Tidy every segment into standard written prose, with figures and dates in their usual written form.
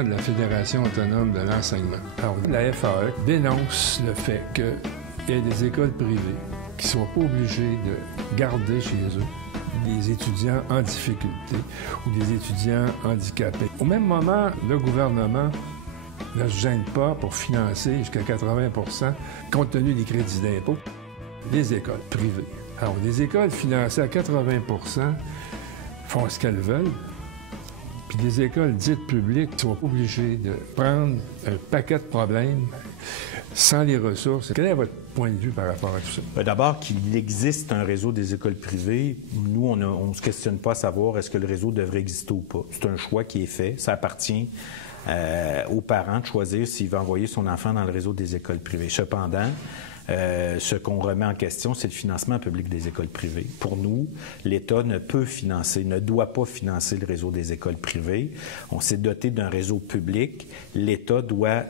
président de la Fédération autonome de l'enseignement. Alors, la FAE dénonce le fait qu'il y ait des écoles privées qui ne soient pas obligées de garder chez eux des étudiants en difficulté ou des étudiants handicapés. Au même moment, le gouvernement ne se gêne pas pour financer jusqu'à 80 % compte tenu des crédits d'impôt, les écoles privées. Alors, les écoles financées à 80 % font ce qu'elles veulent, puis les écoles dites publiques sont obligées de prendre un paquet de problèmes sans les ressources. Quel est votre point de vue par rapport à tout ça? D'abord, qu'il existe un réseau des écoles privées, nous, on ne se questionne pas à savoir est-ce que le réseau devrait exister ou pas. C'est un choix qui est fait. Ça appartient aux parents de choisir s'il veut envoyer son enfant dans le réseau des écoles privées. Cependant, ce qu'on remet en question, c'est le financement public des écoles privées. Pour nous, l'État ne doit pas financer le réseau des écoles privées. On s'est doté d'un réseau public. L'État doit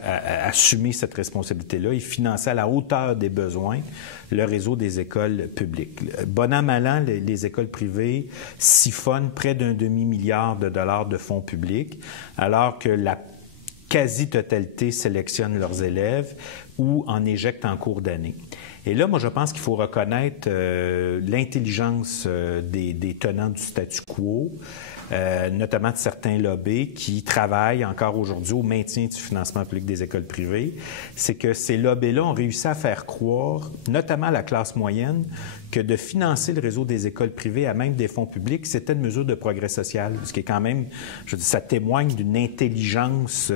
assumer cette responsabilité-là et financer à la hauteur des besoins le réseau des écoles publiques. Bon an, mal an, les écoles privées siphonnent près d'un demi-milliard de dollars de fonds publics, alors que la quasi-totalité sélectionne leurs élèves ou en éjecte en cours d'année. Et là, moi, je pense qu'il faut reconnaître l'intelligence des tenants du statu quo, notamment de certains lobbies qui travaillent encore aujourd'hui au maintien du financement public des écoles privées. C'est que ces lobbies-là ont réussi à faire croire, notamment à la classe moyenne, que de financer le réseau des écoles privées à même des fonds publics, c'était une mesure de progrès social, ce qui est quand même, je dis, ça témoigne d'une intelligence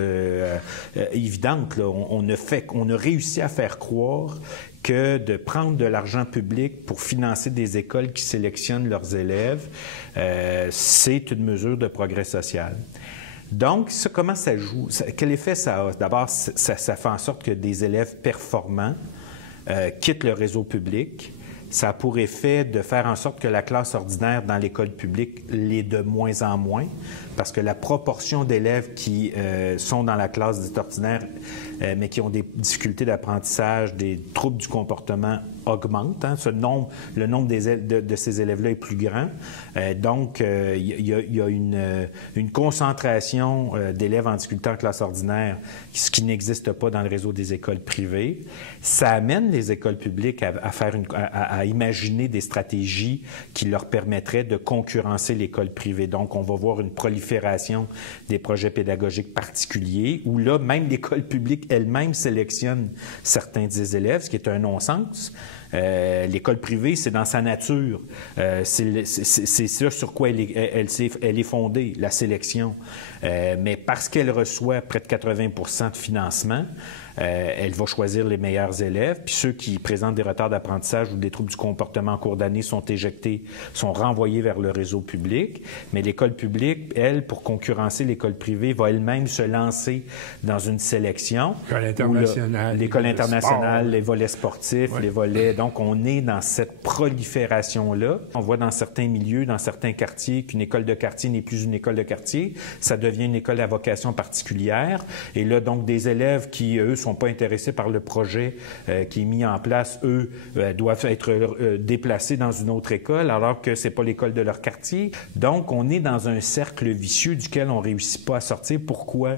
évidente. Là. On a réussi à faire croire que de prendre de l'argent public pour financer des écoles qui sélectionnent leurs élèves, c'est une mesure de progrès social. Donc, comment ça joue? Quel effet ça a? D'abord, ça fait en sorte que des élèves performants quittent le réseau public. Ça a pour effet de faire en sorte que la classe ordinaire dans l'école publique l'est de moins en moins, parce que la proportion d'élèves qui sont dans la classe dite ordinaire, mais qui ont des difficultés d'apprentissage, des troubles du comportement augmente. Hein. Le nombre de ces élèves-là est plus grand. Donc, il y a une concentration d'élèves en difficulté en classe ordinaire, ce qui n'existe pas dans le réseau des écoles privées. Ça amène les écoles publiques à imaginer des stratégies qui leur permettraient de concurrencer l'école privée. Donc, on va voir une prolifération des projets pédagogiques particuliers où là, même l'école publique elle-même sélectionne certains des élèves, ce qui est un non-sens. L'école privée, c'est dans sa nature. C'est ça sur quoi elle est fondée, la sélection. Mais parce qu'elle reçoit près de 80 % de financement, elle va choisir les meilleurs élèves, puis ceux qui présentent des retards d'apprentissage ou des troubles du comportement en cours d'année sont éjectés, sont renvoyés vers le réseau public. Mais l'école publique, elle, pour concurrencer l'école privée, va elle-même se lancer dans une sélection. L'école internationale, les volets sportifs, les volets. Donc, on est dans cette prolifération-là. On voit dans certains milieux, dans certains quartiers, qu'une école de quartier n'est plus une école de quartier. Ça devient une école à vocation particulière. Et là, donc, des élèves qui, eux, sont pas intéressés par le projet qui est mis en place, eux, doivent être déplacés dans une autre école, alors que c'est pas l'école de leur quartier. Donc, on est dans un cercle vicieux duquel on réussit pas à sortir. Pourquoi?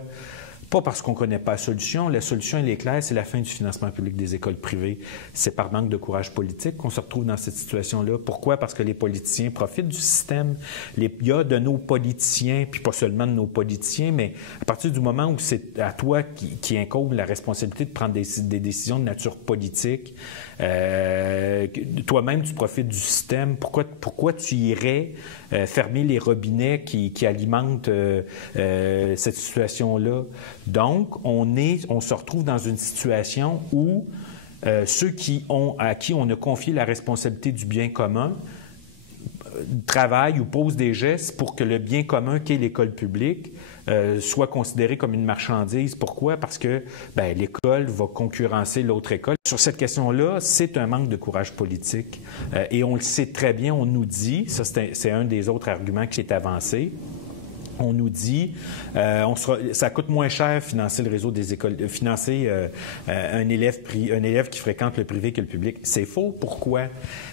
Pas parce qu'on ne connaît pas la solution. La solution, elle est claire, c'est la fin du financement public des écoles privées. C'est par manque de courage politique qu'on se retrouve dans cette situation-là. Pourquoi? Parce que les politiciens profitent du système. Il y a de nos politiciens, puis pas seulement de nos politiciens, mais à partir du moment où c'est à toi qui incombe la responsabilité de prendre des décisions de nature politique, toi-même, tu profites du système. Pourquoi tu irais fermer les robinets qui alimentent cette situation-là? Donc, on se retrouve dans une situation où ceux à qui on a confié la responsabilité du bien commun travaillent ou posent des gestes pour que le bien commun qu'est l'école publique soit considéré comme une marchandise. Pourquoi? Parce que l'école va concurrencer l'autre école. Sur cette question-là, c'est un manque de courage politique. Et on le sait très bien, on nous dit, ça c'est un des autres arguments qui est avancé, On nous dit ça coûte moins cher financer le réseau des écoles, financer un élève qui fréquente le privé que le public. C'est faux. Pourquoi?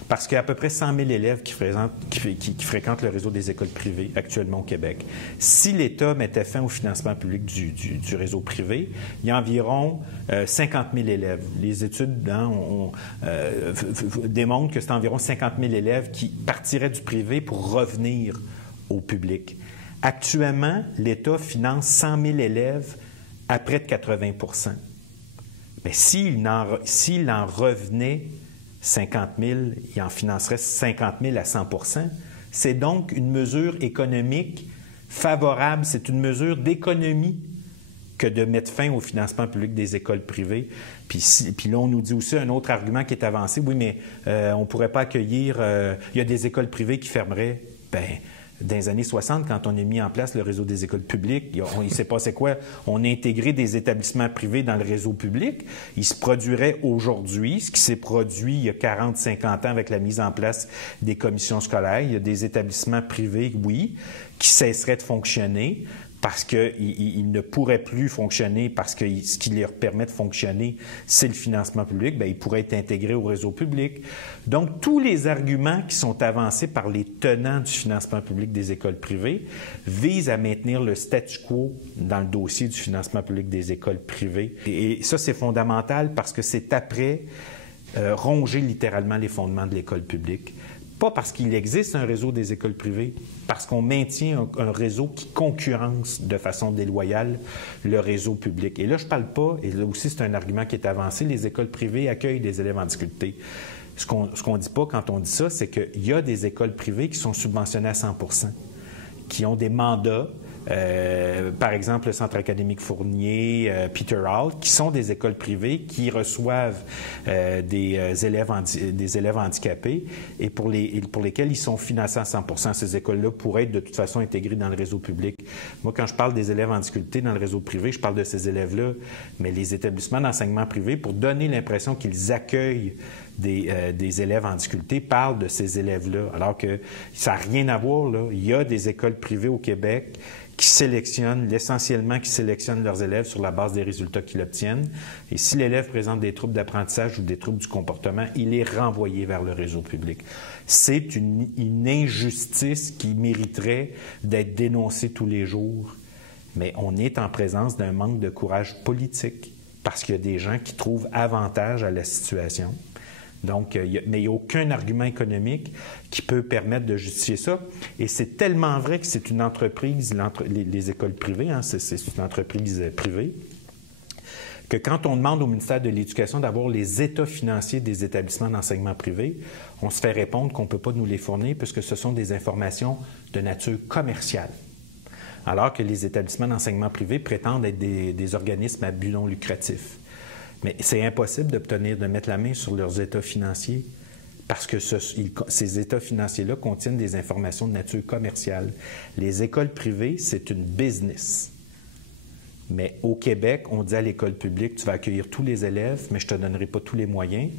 Parce qu'il y a à peu près 100 000 élèves qui fréquentent le réseau des écoles privées actuellement au Québec. Si l'État mettait fin au financement public du réseau privé, il y a environ 50 000 élèves. Les études démontrent que c'est environ 50 000 élèves qui partiraient du privé pour revenir au public. Actuellement, l'État finance 100 000 élèves à près de 80 %. Mais s'il en revenait 50 000, il en financerait 50 000 à 100 %. C'est donc une mesure économique favorable, c'est une mesure d'économie que de mettre fin au financement public des écoles privées. Puis là, on nous dit aussi un autre argument qui est avancé. Oui, mais on ne pourrait pas accueillir... il y a des écoles privées qui fermeraient. Bien, dans les années 60, quand on a mis en place le réseau des écoles publiques, il s'est passé quoi? On a intégré des établissements privés dans le réseau public. Il se produirait aujourd'hui, ce qui s'est produit il y a 40-50 ans avec la mise en place des commissions scolaires. Il y a des établissements privés, oui, qui cesseraient de fonctionner parce qu'ils ne pourraient plus fonctionner parce que ce qui leur permet de fonctionner, c'est le financement public. Bien, ils pourraient être intégrés au réseau public. Donc, tous les arguments qui sont avancés par les tenants du financement public des écoles privées visent à maintenir le statu quo dans le dossier du financement public des écoles privées. Et ça, c'est fondamental parce que c'est après ronger littéralement les fondements de l'école publique. Pas parce qu'il existe un réseau des écoles privées, parce qu'on maintient un réseau qui concurrence de façon déloyale le réseau public. Et là, je ne parle pas, et là aussi c'est un argument qui est avancé, les écoles privées accueillent des élèves en difficulté. Ce qu'on ne dit pas quand on dit ça, c'est qu'il y a des écoles privées qui sont subventionnées à 100 %, qui ont des mandats, par exemple le Centre académique Fournier, Peter Hall, qui sont des écoles privées qui reçoivent des élèves handicapés et pour lesquels ils sont financés à 100 %. Ces écoles-là pourraient être de toute façon intégrées dans le réseau public. Moi, quand je parle des élèves en difficulté dans le réseau privé, je parle de ces élèves-là, mais les établissements d'enseignement privé, pour donner l'impression qu'ils accueillent des élèves en difficulté, parlent de ces élèves-là, alors que ça n'a rien à voir, là. Il y a des écoles privées au Québec qui sélectionnent leurs élèves sur la base des résultats qu'ils obtiennent. Et si l'élève présente des troubles d'apprentissage ou des troubles du comportement, il est renvoyé vers le réseau public. C'est une injustice qui mériterait d'être dénoncée tous les jours. Mais on est en présence d'un manque de courage politique parce qu'il y a des gens qui trouvent avantage à la situation. Donc, mais il n'y a aucun argument économique qui peut permettre de justifier ça. Et c'est tellement vrai que c'est une entreprise, les écoles privées, hein, c'est une entreprise privée, que quand on demande au ministère de l'Éducation d'avoir les états financiers des établissements d'enseignement privé, on se fait répondre qu'on ne peut pas nous les fournir puisque ce sont des informations de nature commerciale. Alors que les établissements d'enseignement privé prétendent être des organismes à but non lucratif. Mais c'est impossible de mettre la main sur leurs états financiers parce que ces états financiers-là contiennent des informations de nature commerciale. Les écoles privées, c'est une business. Mais au Québec, on dit à l'école publique, tu vas accueillir tous les élèves, mais je ne te donnerai pas tous les moyens.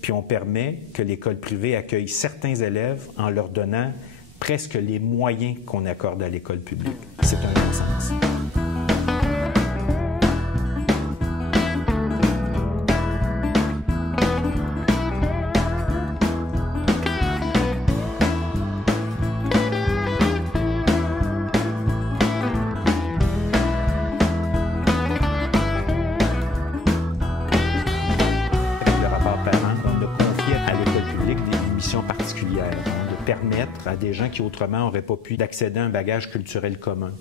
Puis on permet que l'école privée accueille certains élèves en leur donnant presque les moyens qu'on accorde à l'école publique. C'est un non-sens. Permettre à des gens qui autrement n'auraient pas pu d'accéder à un bagage culturel commun.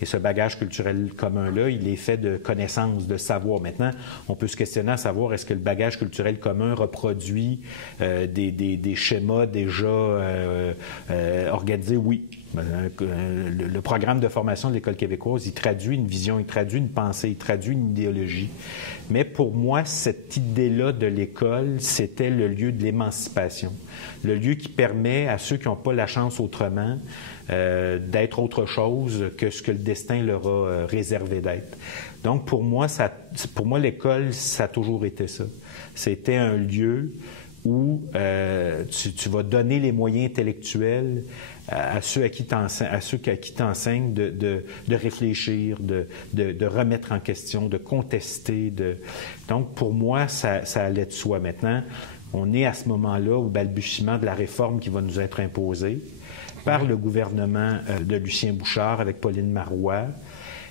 Et ce bagage culturel commun-là, il est fait de connaissances, de savoir. Maintenant, on peut se questionner à savoir est-ce que le bagage culturel commun reproduit des schémas déjà organisés? Oui. Le programme de formation de l'École québécoise, il traduit une vision, il traduit une pensée, il traduit une idéologie. Mais pour moi, cette idée-là de l'école, c'était le lieu de l'émancipation. Le lieu qui permet à ceux qui n'ont pas la chance autrement d'être autre chose que ce que le destin leur a réservé d'être. Donc, pour moi, l'école, ça a toujours été ça. C'était un lieu où tu vas donner les moyens intellectuels à ceux à qui t'enseignes de réfléchir, de remettre en question, de contester. Donc, pour moi, ça allait de soi. Maintenant, on est à ce moment-là au balbutiement de la réforme qui va nous être imposée par le gouvernement de Lucien Bouchard avec Pauline Marois.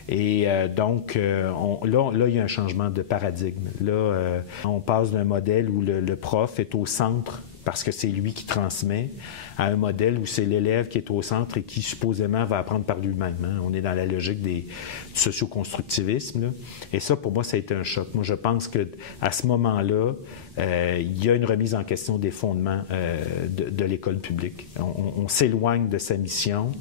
Et donc, là, il y a un changement de paradigme. Là, on passe d'un modèle où le prof est au centre parce que c'est lui qui transmet, à un modèle où c'est l'élève qui est au centre et qui supposément va apprendre par lui-même. Hein. On est dans la logique du socio-constructivisme. Là. Et ça, pour moi, ça a été un choc. Moi, je pense qu'à ce moment-là, il y a une remise en question des fondements de l'école publique. On s'éloigne de sa mission,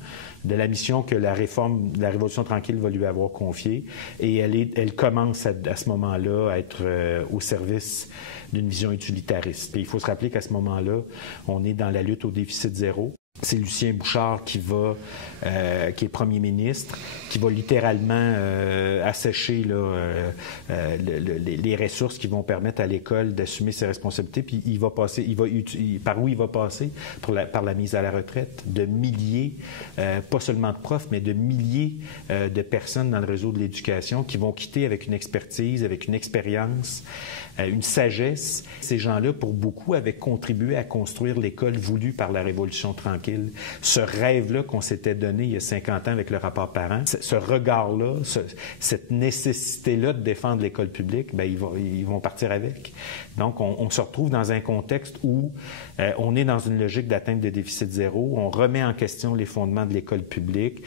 de la mission que la réforme de la Révolution tranquille va lui avoir confiée, et elle commence à ce moment-là à être au service d'une vision utilitariste. Et il faut se rappeler qu'à ce moment-là, on est dans la lutte au déficit zéro. C'est Lucien Bouchard qui est premier ministre, qui va littéralement assécher les ressources qui vont permettre à l'école d'assumer ses responsabilités. Puis par où il va passer? Par la mise à la retraite de milliers, pas seulement de profs, mais de milliers de personnes dans le réseau de l'éducation qui vont quitter avec une expertise, avec une expérience, une sagesse. Ces gens-là, pour beaucoup, avaient contribué à construire l'école voulue par la Révolution tranquille. Ce rêve-là qu'on s'était donné il y a 50 ans avec le rapport parent, ce regard-là, cette nécessité-là de défendre l'école publique, bien, ils vont partir avec. Donc, on se retrouve dans un contexte où on est dans une logique d'atteinte de déficit zéro, on remet en question les fondements de l'école publique,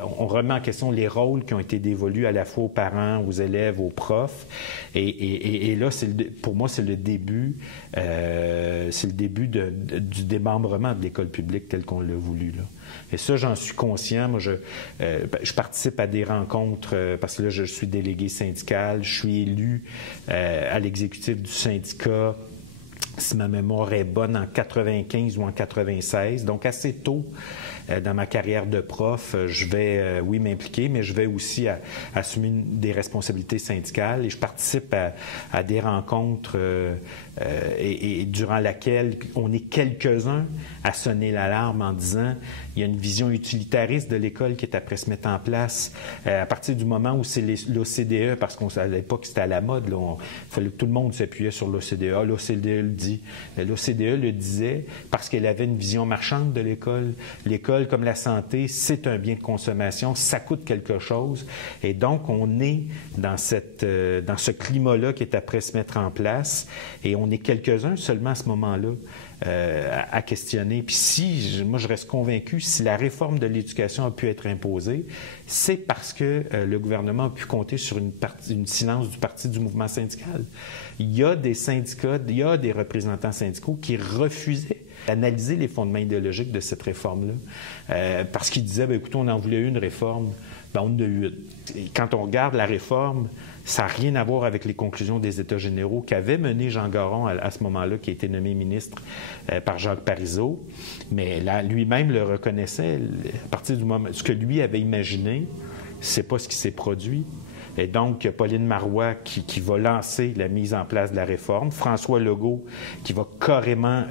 on remet en question les rôles qui ont été dévolus à la fois aux parents, aux élèves, aux profs, et là, pour moi, c'est le début du démembrement de l'école publique tel qu'on l'a voulu, là. Et ça, j'en suis conscient. Moi, je participe à des rencontres parce que là, je suis délégué syndical, je suis élu à l'exécutif du syndicat, si ma mémoire est bonne, en 95 ou en 96. Donc, assez tôt dans ma carrière de prof, je vais, oui, m'impliquer, mais je vais aussi assumer des responsabilités syndicales et je participe à des rencontres et durant laquelle on est quelques-uns à sonner l'alarme en disant il y a une vision utilitariste de l'école qui est après se mettre en place à partir du moment où c'est l'OCDE, parce qu'à l'époque c'était à la mode, là, il fallait que tout le monde s'appuyait sur l'OCDE. L'OCDE le dit. L'OCDE le disait parce qu'elle avait une vision marchande de l'école. L'école, comme la santé, c'est un bien de consommation, ça coûte quelque chose. Et donc, on est dans ce climat-là qui est après se mettre en place. Et on est quelques-uns seulement à ce moment-là à questionner. Puis moi, je reste convaincu, si la réforme de l'éducation a pu être imposée, c'est parce que le gouvernement a pu compter sur une silence du parti du mouvement syndical. Il y a des syndicats, il y a des représentants syndicaux qui refusaient d'analyser les fondements idéologiques de cette réforme-là, parce qu'ils disaient, écoutez, on en voulait une réforme, on en a eu une. Et quand on regarde la réforme, ça n'a rien à voir avec les conclusions des États généraux qu'avait mené Jean Garon à ce moment-là, qui a été nommé ministre par Jacques Parizeau. Mais là, lui-même le reconnaissait. À partir du moment ce que lui avait imaginé, c'est pas ce qui s'est produit. Et donc, Pauline Marois qui va lancer la mise en place de la réforme. François Legault qui va carrément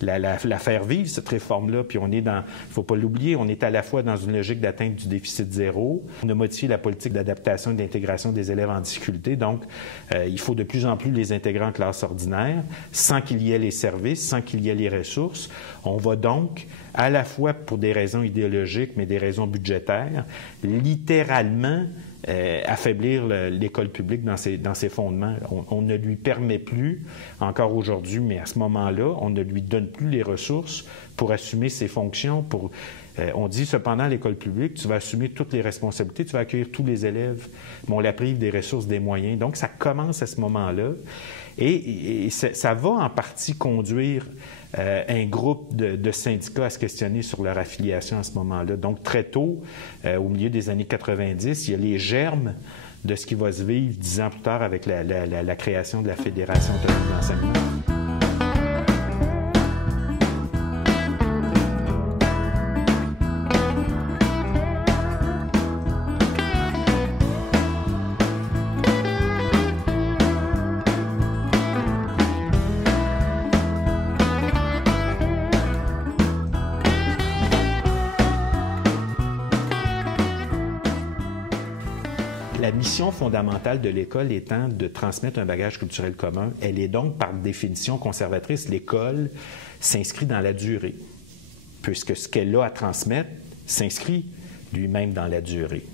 la faire vivre, cette réforme-là. Puis il ne faut pas l'oublier, on est à la fois dans une logique d'atteinte du déficit zéro. On a modifié la politique d'adaptation et d'intégration des élèves en difficulté. Donc, il faut de plus en plus les intégrer en classe ordinaire, sans qu'il y ait les services, sans qu'il y ait les ressources. On va donc, à la fois pour des raisons idéologiques, mais des raisons budgétaires, littéralement affaiblir l'école publique dans ses fondements. On ne lui permet plus, encore aujourd'hui, mais à ce moment-là, on ne lui donne plus les ressources pour assumer ses fonctions. On dit cependant à l'école publique, tu vas assumer toutes les responsabilités, tu vas accueillir tous les élèves, mais on la prive des ressources, des moyens. Donc, ça commence à ce moment-là. Et ça va en partie conduire un groupe de syndicats à se questionner sur leur affiliation à ce moment-là. Donc, très tôt, au milieu des années 90, il y a les germes de ce qui va se vivre 10 ans plus tard avec la création de la Fédération autonome d'enseignement. mission fondamentale de l'école étant de transmettre un bagage culturel commun, elle est donc par définition conservatrice. L'école s'inscrit dans la durée, puisque ce qu'elle a à transmettre s'inscrit lui-même dans la durée.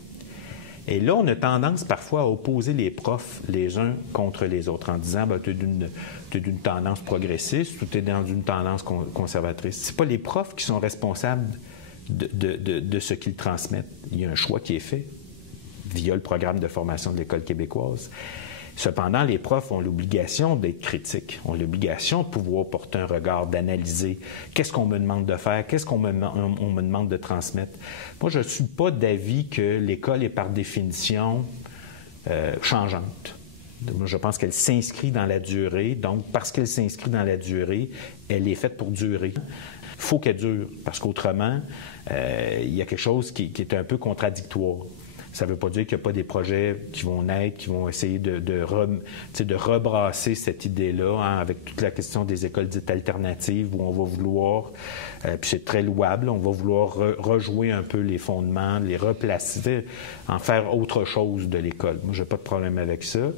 Et là, on a tendance parfois à opposer les profs les uns contre les autres en disant « tu es d'une tendance progressiste ou tu es dans une tendance conservatrice ». Ce n'est pas les profs qui sont responsables de ce qu'ils transmettent. Il y a un choix qui est fait via le programme de formation de l'École québécoise. Cependant, les profs ont l'obligation d'être critiques, ont l'obligation de pouvoir porter un regard, d'analyser qu'est-ce qu'on me demande de faire, qu'est-ce qu'on me demande de transmettre. Moi, je ne suis pas d'avis que l'école est par définition changeante. Moi, je pense qu'elle s'inscrit dans la durée. Donc, parce qu'elle s'inscrit dans la durée, elle est faite pour durer. Il faut qu'elle dure, parce qu'autrement, il y a quelque chose qui est un peu contradictoire. Ça ne veut pas dire qu'il n'y a pas des projets qui vont naître, qui vont essayer de rebrasser cette idée-là, avec toute la question des écoles dites alternatives, où on va vouloir, puis c'est très louable, on va vouloir rejouer un peu les fondements, les replacer, en faire autre chose de l'école. Moi, je n'ai pas de problème avec ça.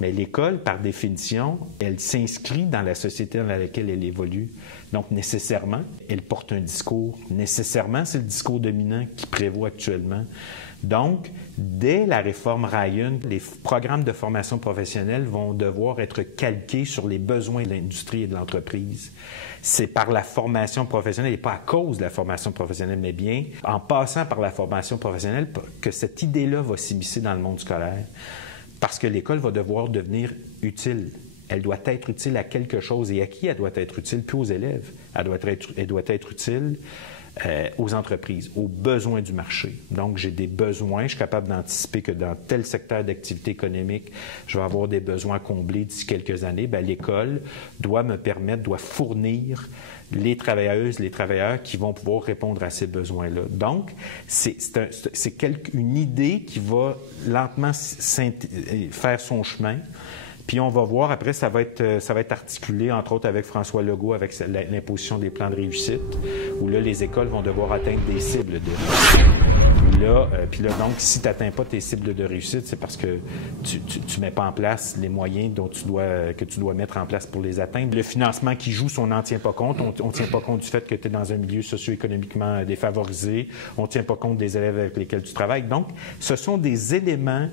Mais l'école, par définition, elle s'inscrit dans la société dans laquelle elle évolue. Donc, nécessairement, elle porte un discours. Nécessairement, c'est le discours dominant qui prévaut actuellement. Donc, dès la réforme Ryan, les programmes de formation professionnelle vont devoir être calqués sur les besoins de l'industrie et de l'entreprise. C'est par la formation professionnelle et pas à cause de la formation professionnelle, mais bien en passant par la formation professionnelle que cette idée-là va s'immiscer dans le monde scolaire. Parce que l'école va devoir devenir utile. Elle doit être utile à quelque chose. Et à qui elle doit être utile? Puis aux élèves. Elle doit être utile aux entreprises, aux besoins du marché. Donc, j'ai des besoins. Je suis capable d'anticiper que dans tel secteur d'activité économique, je vais avoir des besoins comblés d'ici quelques années. Bien, l'école doit fournir les travailleuses, les travailleurs qui vont pouvoir répondre à ces besoins-là. Donc, c'est une idée qui va lentement faire son chemin. Puis on va voir, après, ça va être articulé, entre autres, avec François Legault, avec l'imposition des plans de réussite, où là, les écoles vont devoir atteindre des cibles de réussite. Puis là, donc, si tu n'atteins pas tes cibles de réussite, c'est parce que tu ne mets pas en place les moyens que tu dois mettre en place pour les atteindre. Le financement qui joue, on n'en tient pas compte. On ne tient pas compte du fait que tu es dans un milieu socio-économiquement défavorisé. On ne tient pas compte des élèves avec lesquels tu travailles. Donc, ce sont des éléments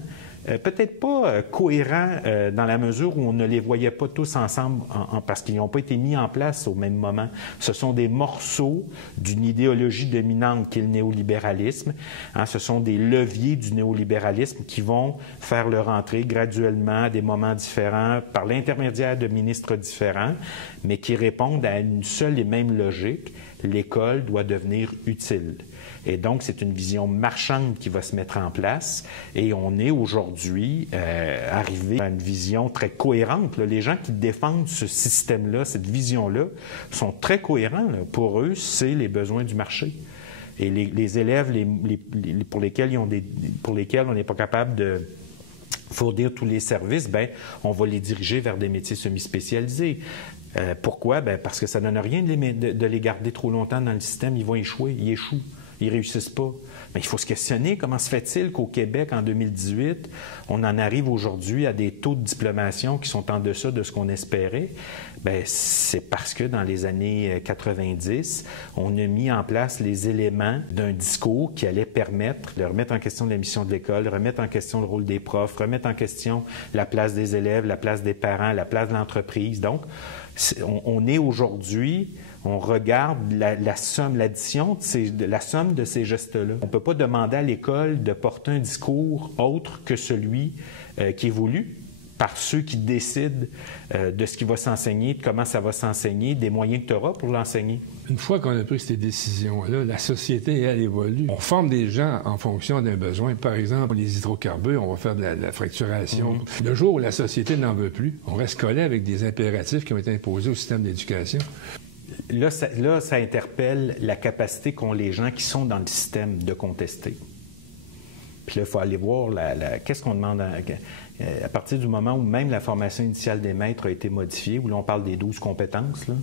peut-être pas cohérents dans la mesure où on ne les voyait pas tous ensemble parce qu'ils n'ont pas été mis en place au même moment. Ce sont des morceaux d'une idéologie dominante qui est le néolibéralisme. Ce sont des leviers du néolibéralisme qui vont faire leur entrée graduellement à des moments différents par l'intermédiaire de ministres différents, mais qui répondent à une seule et même logique. L'école doit devenir utile. Et donc, c'est une vision marchande qui va se mettre en place. Et on est aujourd'hui arrivé à une vision très cohérente. Là. Les gens qui défendent ce système-là, cette vision-là, sont très cohérents. Là. Pour eux, c'est les besoins du marché. Et les élèves pour lesquels on n'est pas capable de fournir tous les services, bien, on va les diriger vers des métiers semi-spécialisés. Pourquoi? Bien, parce que ça ne donne rien de les garder trop longtemps dans le système. Ils vont échouer. Ils échouent. Ils ne réussissent pas. Mais il faut se questionner comment se fait-il qu'au Québec, en 2018, on en arrive aujourd'hui à des taux de diplomation qui sont en deçà de ce qu'on espérait. Bien, c'est parce que dans les années 90, on a mis en place les éléments d'un discours qui allait permettre de remettre en question la mission de l'école, remettre en question le rôle des profs, remettre en question la place des élèves, la place des parents, la place de l'entreprise. Donc, on est aujourd'hui... On regarde la somme, l'addition, la somme de ces gestes-là. On ne peut pas demander à l'école de porter un discours autre que celui qui est voulu par ceux qui décident de ce qui va s'enseigner, de comment ça va s'enseigner, des moyens que tu auras pour l'enseigner. Une fois qu'on a pris ces décisions-là, la société, elle évolue. On forme des gens en fonction d'un besoin. Par exemple, les hydrocarbures, on va faire de la fracturation. Le jour où la société n'en veut plus, on reste collé avec des impératifs qui ont été imposés au système d'éducation. Là, ça interpelle la capacité qu'ont les gens qui sont dans le système de contester. Puis là, il faut aller voir qu'est-ce qu'on demande à partir du moment où même la formation initiale des maîtres a été modifiée, où là, on parle des 12 compétences, là.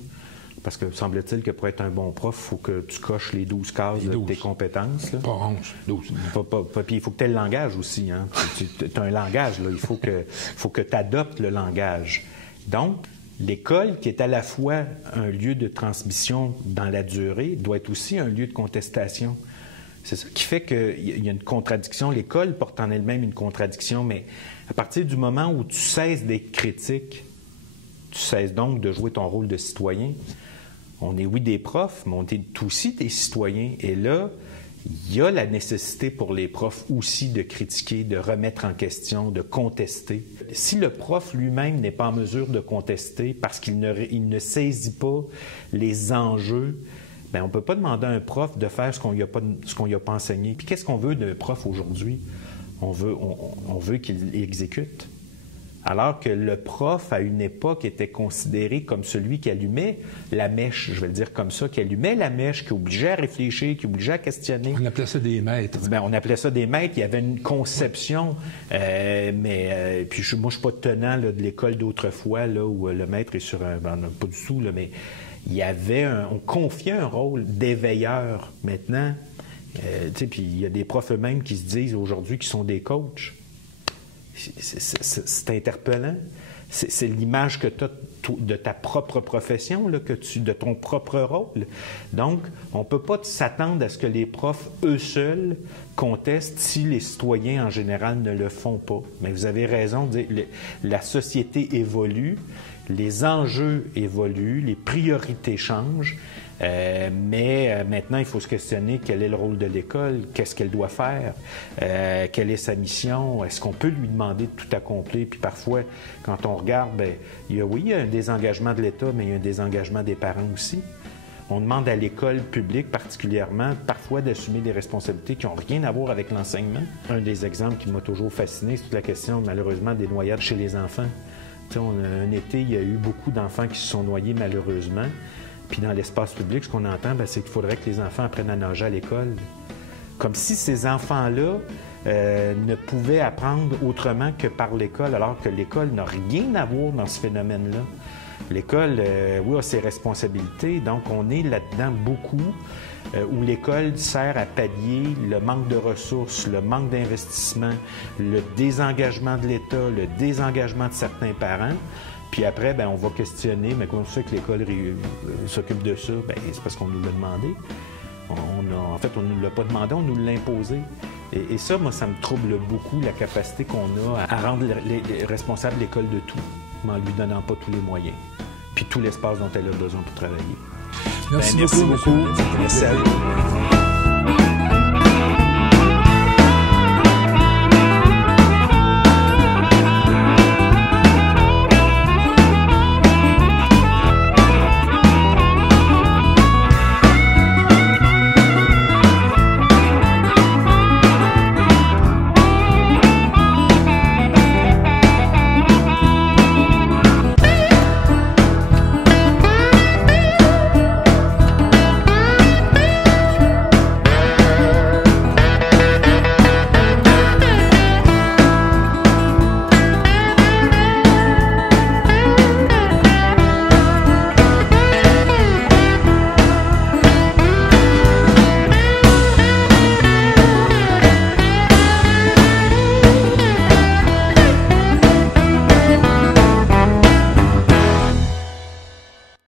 Parce que semble-t-il que pour être un bon prof, il faut que tu coches les 12 cases de tes compétences. Là. Pas 11, 12. Puis il faut que tu aies le langage aussi. Hein? Tu as un langage, là. Il faut que tu adoptes le langage. Donc, l'école, qui est à la fois un lieu de transmission dans la durée, doit être aussi un lieu de contestation. C'est ça qui fait qu'il y a une contradiction. L'école porte en elle-même une contradiction, mais à partir du moment où tu cesses d'être critique, tu cesses donc de jouer ton rôle de citoyen. On est, oui, des profs, mais on est aussi des citoyens. Et là, il y a la nécessité pour les profs aussi de critiquer, de remettre en question, de contester. Si le prof lui-même n'est pas en mesure de contester parce qu'il ne saisit pas les enjeux, bien, on ne peut pas demander à un prof de faire ce qu'on lui a pas enseigné. Puis qu'est-ce qu'on veut d'un prof aujourd'hui? On veut qu'il exécute. Alors que le prof, à une époque, était considéré comme celui qui allumait la mèche, je vais le dire comme ça, qui allumait la mèche, qui obligeait à réfléchir, qui obligeait à questionner. On appelait ça des maîtres. Bien, on appelait ça des maîtres. Il y avait une conception, puis moi, je ne suis pas tenant là, de l'école d'autrefois, là, où le maître est sur un... pas du tout, là, mais il y avait on confiait un rôle d'éveilleur. Maintenant, puis il y a des profs eux-mêmes qui se disent aujourd'hui qu'ils sont des coachs. C'est interpellant. C'est l'image que tu as de ta propre profession, là, de ton propre rôle. Donc, on ne peut pas s'attendre à ce que les profs, eux seuls, contestent si les citoyens, en général, ne le font pas. Mais vous avez raison de dire, la société évolue, les enjeux évoluent, les priorités changent. Mais maintenant, il faut se questionner quel est le rôle de l'école, qu'est-ce qu'elle doit faire, quelle est sa mission, est-ce qu'on peut lui demander de tout accomplir? Puis parfois, quand on regarde, bien, il y a un désengagement de l'État, mais il y a un désengagement des parents aussi. On demande à l'école publique particulièrement, parfois, d'assumer des responsabilités qui n'ont rien à voir avec l'enseignement. Un des exemples qui m'a toujours fasciné, c'est toute la question, malheureusement, des noyades chez les enfants. Un été, il y a eu beaucoup d'enfants qui se sont noyés, malheureusement. Puis dans l'espace public, ce qu'on entend, c'est qu'il faudrait que les enfants apprennent à nager à l'école. Comme si ces enfants-là ne pouvaient apprendre autrement que par l'école, alors que l'école n'a rien à voir dans ce phénomène-là. L'école, oui, a ses responsabilités, donc on est là-dedans beaucoup, où l'école sert à pallier le manque de ressources, le manque d'investissement, le désengagement de l'État, le désengagement de certains parents. Puis après, bien, on va questionner, mais comment c'est que l'école s'occupe de ça? Bien, c'est parce qu'on nous l'a demandé. En fait, on ne nous l'a pas demandé, on nous l'a imposé. Et ça, moi, ça me trouble beaucoup, la capacité qu'on a à rendre les responsables l'école de tout, mais en lui donnant pas tous les moyens, puis tout l'espace dont elle a besoin pour travailler. Merci beaucoup. Merci à vous.